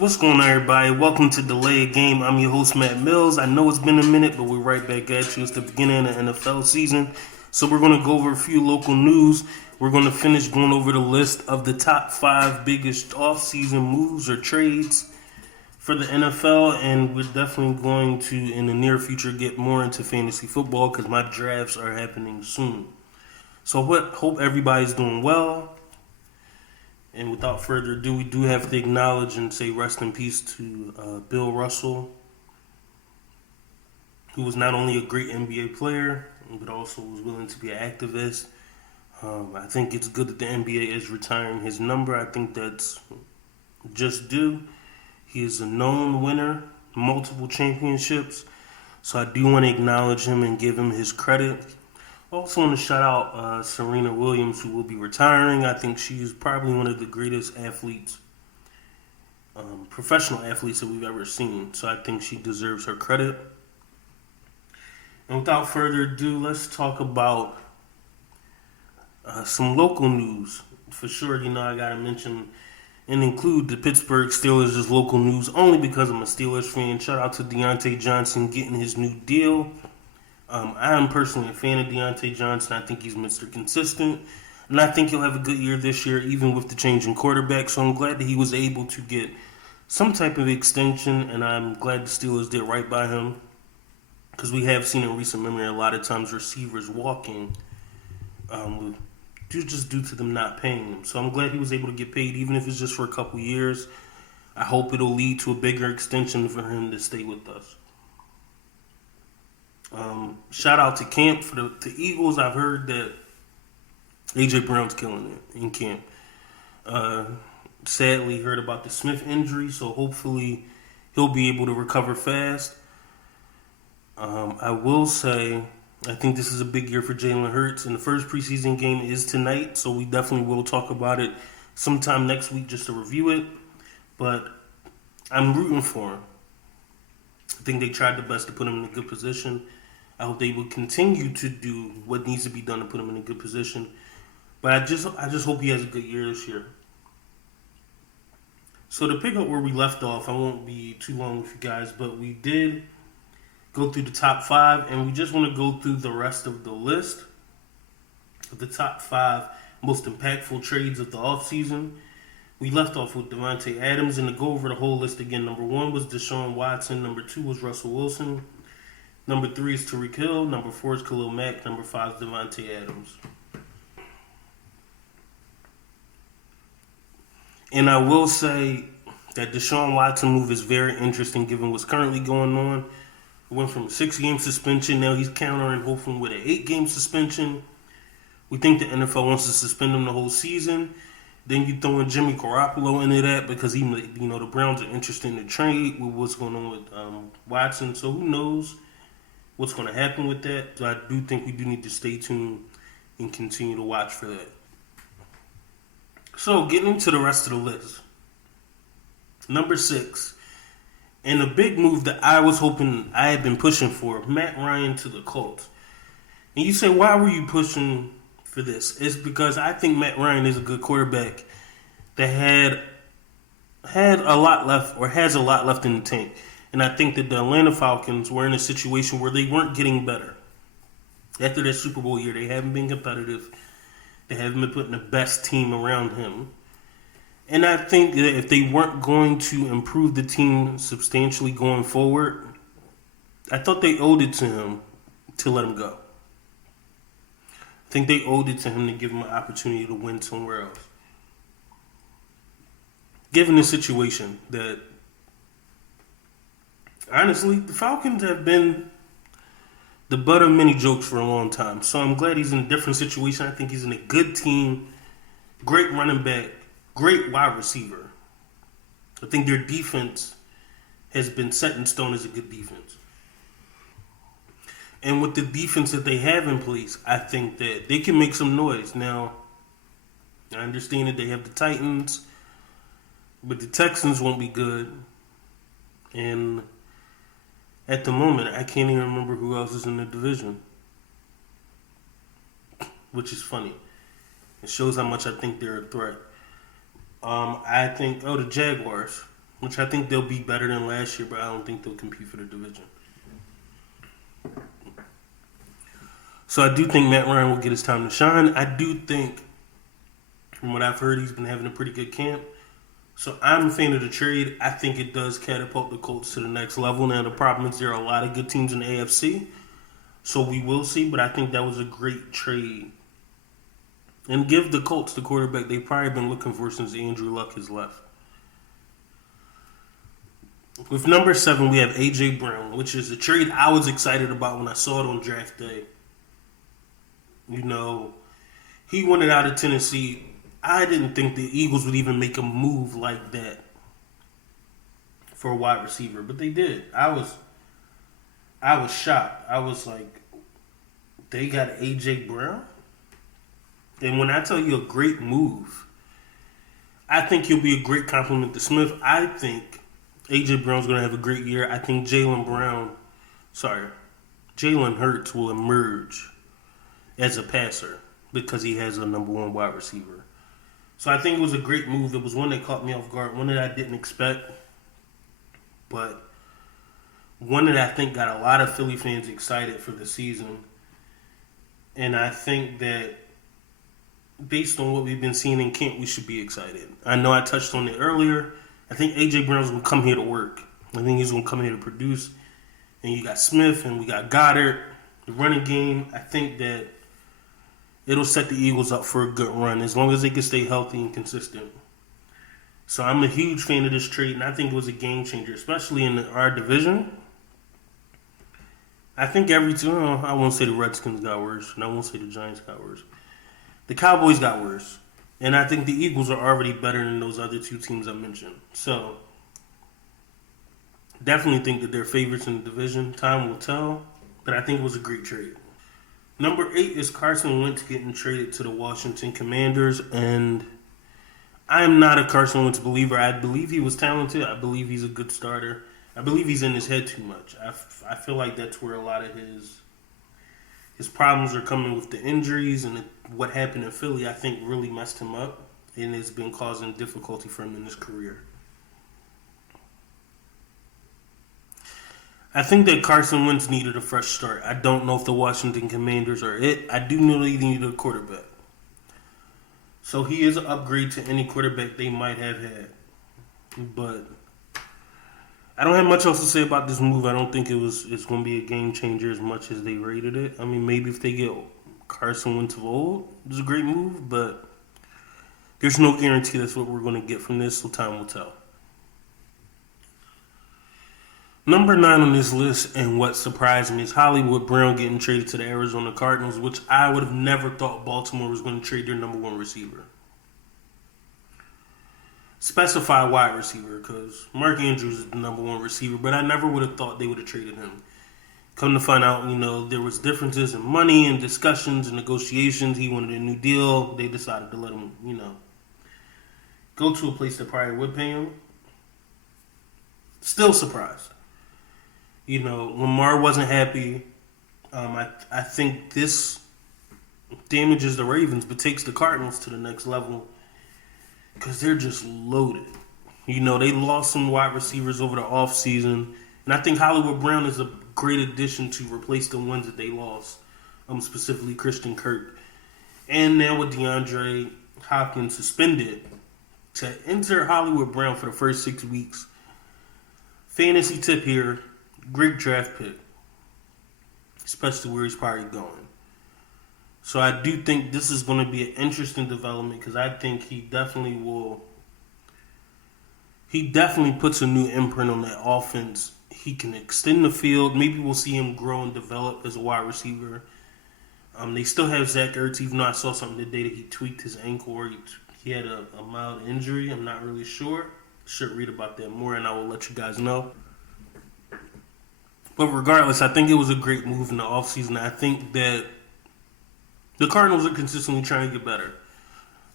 What's going on, everybody? Welcome to Delay a Game. I'm your host, Matt Mills. I know it's been a minute, but we're right back at you. It's the beginning of the NFL season. So we're going to go over a few local news. We're going to finish going over the list of the top 5 biggest offseason moves or trades for the NFL. And we're definitely going to, in the near future, get more into fantasy football because my drafts are happening soon. So hope everybody's doing well. And without further ado, we do have to acknowledge and say rest in peace to Bill Russell, who was not only a great NBA player, but also was willing to be an activist. I think it's good that the NBA is retiring his number. I think that's just due. He is a known winner, multiple championships. So I do want to acknowledge him and give him his credit. Also want to shout out Serena Williams, who will be retiring. I think she's probably one of the greatest athletes, professional athletes that we've ever seen. So I think she deserves her credit. And without further ado, let's talk about some local news. For sure, I got to mention and include the Pittsburgh Steelers as local news only because I'm a Steelers fan. Shout out to Deontay Johnson getting his new deal. I am personally a fan of Deontay Johnson. I think he's Mr. Consistent. And I think he'll have a good year this year, even with the change in quarterback. So I'm glad that he was able to get some type of extension. And I'm glad the Steelers did right by him. Because we have seen in recent memory a lot of times receivers walking just due to them not paying them. So I'm glad he was able to get paid, even if it's just for a couple years. I hope it'll lead to a bigger extension for him to stay with us. Shout out to camp for the Eagles. I've heard that AJ Brown's killing it in camp. Sadly, heard about the Smith injury, so hopefully he'll be able to recover fast. I will say, I think this is a big year for Jalen Hurts, and the first preseason game is tonight, so we definitely will talk about it sometime next week just to review it. But I'm rooting for him. I think they tried the best to put him in a good position. I hope they will continue to do what needs to be done to put him in a good position. But I just hope he has a good year this year. So to pick up where we left off, I won't be too long with you guys, but we did go through the top 5, and we just want to go through the rest of the list of the top 5 most impactful trades of the offseason. We left off with Devontae Adams, and to go over the whole list again, number 1 was Deshaun Watson, number 2 was Russell Wilson, number 3 is Tyreek Hill, number 4 is Khalil Mack, number 5 is Devontae Adams. And I will say that Deshaun Watson move is very interesting given what's currently going on. It went from a 6-game suspension, now he's countering hoping with an 8-game suspension. We think the NFL wants to suspend him the whole season. Then you throw in Jimmy Garoppolo into that because the Browns are interested in the trade with what's going on with Watson. So who knows what's going to happen with that. So I do think we do need to stay tuned and continue to watch for that. So getting into the rest of the list. Number 6. And a big move that I was hoping I had been pushing for, Matt Ryan to the Colts. And you say, why were you pushing for this? It's because I think Matt Ryan is a good quarterback that had a lot left or has a lot left in the tank. And I think that the Atlanta Falcons were in a situation where they weren't getting better. After their Super Bowl year, they haven't been competitive. They haven't been putting the best team around him. And I think that if they weren't going to improve the team substantially going forward, I thought they owed it to him to let him go. I think they owed it to him to give him an opportunity to win somewhere else. Given the situation that, honestly, the Falcons have been the butt of many jokes for a long time. So I'm glad he's in a different situation. I think he's in a good team, great running back, great wide receiver. I think their defense has been set in stone as a good defense. And with the defense that they have in place, I think that they can make some noise. Now, I understand that they have the Titans, but the Texans won't be good. And at the moment, I can't even remember who else is in the division, which is funny. It shows how much I think they're a threat. I think, the Jaguars. which I think they'll be better than last year, but I don't think they'll compete for the division. So I do think Matt Ryan will get his time to shine. I do think, from what I've heard, he's been having a pretty good camp. So I'm a fan of the trade. I think it does catapult the Colts to the next level. Now, the problem is there are a lot of good teams in the AFC. So we will see, but I think that was a great trade. And give the Colts the quarterback they've probably been looking for since Andrew Luck has left. With number 7, we have A.J. Brown, which is a trade I was excited about when I saw it on draft day. You know, he wanted out of Tennessee. I didn't think the Eagles would even make a move like that for a wide receiver, but they did. I was shocked. I was like, they got A.J. Brown? And when I tell you a great move, I think he'll be a great compliment to Smith. I think A.J. Brown's going to have a great year. I think Jalen Hurts will emerge as a passer because he has a number 1 wide receiver. So I think it was a great move. It was one that caught me off guard, one that I didn't expect, but one that I think got a lot of Philly fans excited for the season. And I think that based on what we've been seeing in camp, we should be excited. I know I touched on it earlier. I think A.J. Brown's going to come here to work. I think he's going to come here to produce. And you got Smith and we got Goddard, the running game. I think that it'll set the Eagles up for a good run as long as they can stay healthy and consistent. So I'm a huge fan of this trade, and I think it was a game changer, especially in our division. I think I won't say the Redskins got worse, and I won't say the Giants got worse. The Cowboys got worse, and I think the Eagles are already better than those other 2 teams I mentioned. So definitely think that they're favorites in the division. Time will tell, but I think it was a great trade. Number 8 is Carson Wentz getting traded to the Washington Commanders, and I am not a Carson Wentz believer. I believe he was talented. I believe he's a good starter. I believe he's in his head too much. I feel like that's where a lot of his problems are coming with the injuries, and what happened in Philly, I think, really messed him up, and it's been causing difficulty for him in his career. I think that Carson Wentz needed a fresh start. I don't know if the Washington Commanders are it. I do know they need a quarterback. So he is an upgrade to any quarterback they might have had. But I don't have much else to say about this move. I don't think it's going to be a game changer as much as they rated it. I mean, maybe if they get Carson Wentz of old, it's a great move, but there's no guarantee that's what we're going to get from this, so time will tell. Number 9 on this list, and what surprised me, is Hollywood Brown getting traded to the Arizona Cardinals, which I would have never thought Baltimore was going to trade their number 1 receiver. Specify wide receiver, because Mark Andrews is the number 1 receiver, but I never would have thought they would have traded him. Come to find out, there was differences in money and discussions and negotiations. He wanted a new deal. They decided to let him, go to a place that probably would pay him. Still surprised. Lamar wasn't happy. I think this damages the Ravens, but takes the Cardinals to the next level because they're just loaded. They lost some wide receivers over the offseason, and I think Hollywood Brown is a great addition to replace the ones that they lost, specifically Christian Kirk. And now with DeAndre Hopkins suspended, to enter Hollywood Brown for the first 6 weeks, fantasy tip here, great draft pick, especially where he's probably going. So I do think this is going to be an interesting development because I think he definitely puts a new imprint on that offense. He can extend the field. Maybe we'll see him grow and develop as a wide receiver. They still have Zach Ertz, even though I saw something today that he tweaked his ankle or he had a mild injury. I'm not really sure. Should read about that more, and I will let you guys know. But regardless, I think it was a great move in the offseason. I think that the Cardinals are consistently trying to get better.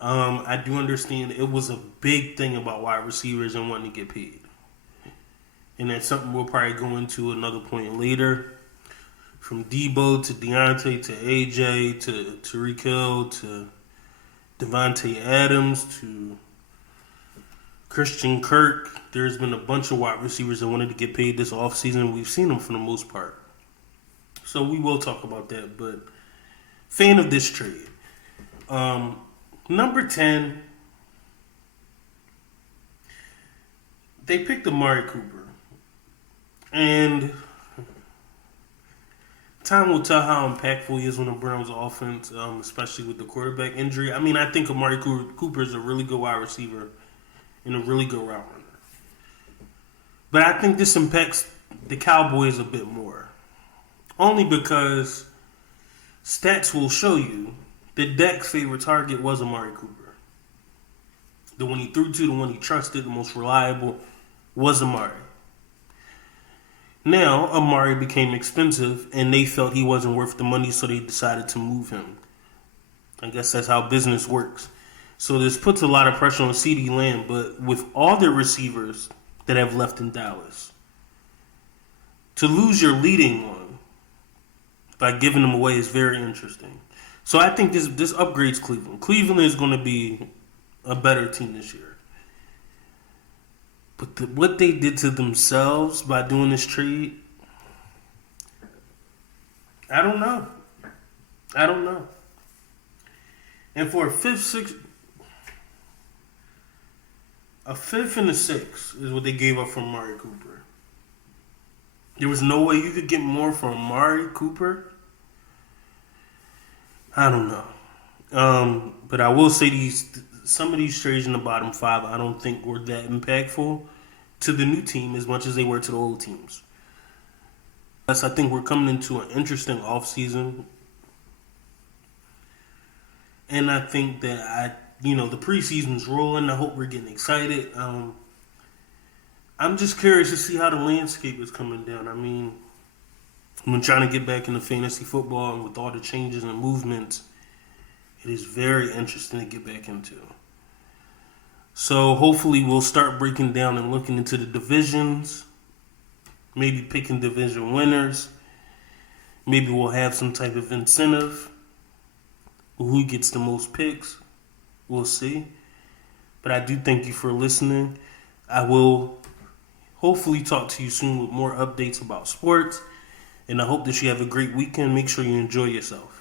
I do understand it was a big thing about wide receivers and wanting to get paid. And that's something we'll probably go into another point later. From Debo to Deontay to AJ to Tariq Hill to Devontae Adams to Christian Kirk. There's been a bunch of wide receivers that wanted to get paid this offseason. We've seen them for the most part. So we will talk about that. But fan of this trade. Number 10, they picked Amari Cooper. And time will tell how impactful he is on the Browns offense, especially with the quarterback injury. I mean, I think Amari Cooper is a really good wide receiver and a really good route runner. But I think this impacts the Cowboys a bit more. Only because stats will show you that Dak's favorite target was Amari Cooper. The one he threw to, the one he trusted, the most reliable was Amari. Now, Amari became expensive, and they felt he wasn't worth the money, so they decided to move him. I guess that's how business works. So this puts a lot of pressure on CeeDee Lamb, but with all the receivers that have left in Dallas, to lose your leading one by giving them away is very interesting. So I think this upgrades Cleveland. Cleveland is going to be a better team this year. But what they did to themselves by doing this trade, I don't know. And for a fifth and a sixth is what they gave up for Amari Cooper. There was no way you could get more from Amari Cooper. I don't know. But I will say some of these trades in the bottom 5 I don't think were that impactful to the new team as much as they were to the old teams. Plus, I think we're coming into an interesting offseason. And I think that the preseason's rolling. I hope we're getting excited. I'm just curious to see how the landscape is coming down. I mean, I'm trying to get back into fantasy football, and with all the changes and movements, it is very interesting to get back into. So hopefully we'll start breaking down and looking into the divisions, maybe picking division winners. Maybe we'll have some type of incentive. Who gets the most picks? We'll see. But I do thank you for listening. I will hopefully talk to you soon with more updates about sports. And I hope that you have a great weekend. Make sure you enjoy yourself.